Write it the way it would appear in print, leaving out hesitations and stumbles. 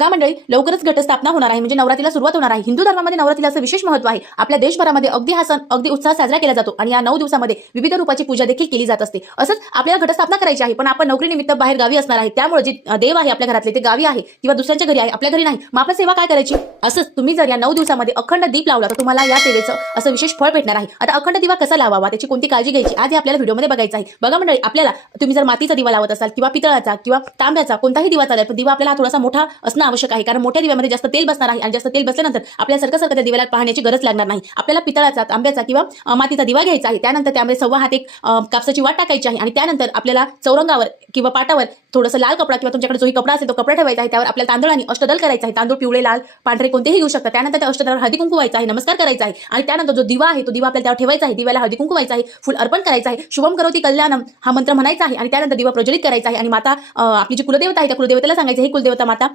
बघा मंडळी, लवकरच घटस्थापना होणार आहे, म्हणजे नवरात्रीला सुरुवात होणार आहे. हिंदू धर्मामध्ये नवरात्रीला असं विशेष महत्त्व आहे. आपल्या देशभरामध्ये अगदी हा सण अगदी उत्साह साजरा केला जातो आणि या 9 दिवसामध्ये विविध रूपाची पूजा देखील केली जात असते. असंच आपल्याला घटस्थापना करायची आहे, पण आपण नोकरीनिमित्त बाहेर गावी असणार आहे. त्यामुळे जे देव आहे आपल्या घरातले ते गावी आहे किंवा दुसऱ्यांच्या घरी आहे, आपल्या घरी नाही. मग आपल्या सेवा काय करायची? असंच तुम्ही जर या 9 दिवसामध्ये अखंड दीप लावला तर तुम्हाला या सेवेचं असं विशेष फळ भेटणार आहे. आता अखंड दिवा कसा लावावा, त्याची कोणती काळजी घ्यायची, आज हे आपल्याला व्हिडिओमध्ये बघायचं आहे. बघा मंडळी, आपल्याला तुम्ही जर मातीचा दिवा लावत असाल किंवा पितळाचा किंवा तांब्याचा कोणताही दिवा चालेल, पण दिवा आपल्याला थोडासा मोठा असणं आवश्यक आहे, कारण मोठ्या दिव्यामध्ये जास्त तेल बसणार आहे आणि जास्त तेल बसल्यानंतर आपल्याला सारखं त्या दिव्याला पाहण्याची गरज लागणार नाही. आपल्याला पितळाचा, तांब्याचा किंवा मातीचा दिवा घ्यायचा आहे. त्यानंतर त्यामध्ये 1.5 हात एक कापसाची वाट टाकायची आहे आणि त्यानंतर आपल्याला चौरंगावर किंवा पाटावर थोडंसं लाल कपडा किंवा तुमच्याकडे जोही कपडा असेल तो कपडा ठेवायचा आहे. त्यावर आपल्याला तांदूळ अष्टदल करायचा आहे. तांदूळ पिवळे, लाल, पांढरे कोणतेही घेऊ शकता. त्यानंतर त्या अष्टदलावर हळदी कुंकू व्हायचा आहे, नमस्कार करायचा आहे आणि त्यानंतर जो दिवा आहे तो दिवा आपल्याला त्यावर ठेवायचा आहे. दिव्याला हळदी कुंकू व्हायचा आहे, फुल अर्पण करायचं आहे, शुभम करोती कल्याणम हा मंत्र म्हणायचा आहे आणि त्यानंतर दिवा प्रज्वलित करायचा आहे आणि माता आपली जी कुलदेवता आहे त्या कुलदेवतेला सांगायचं, हे कुलदेवता माता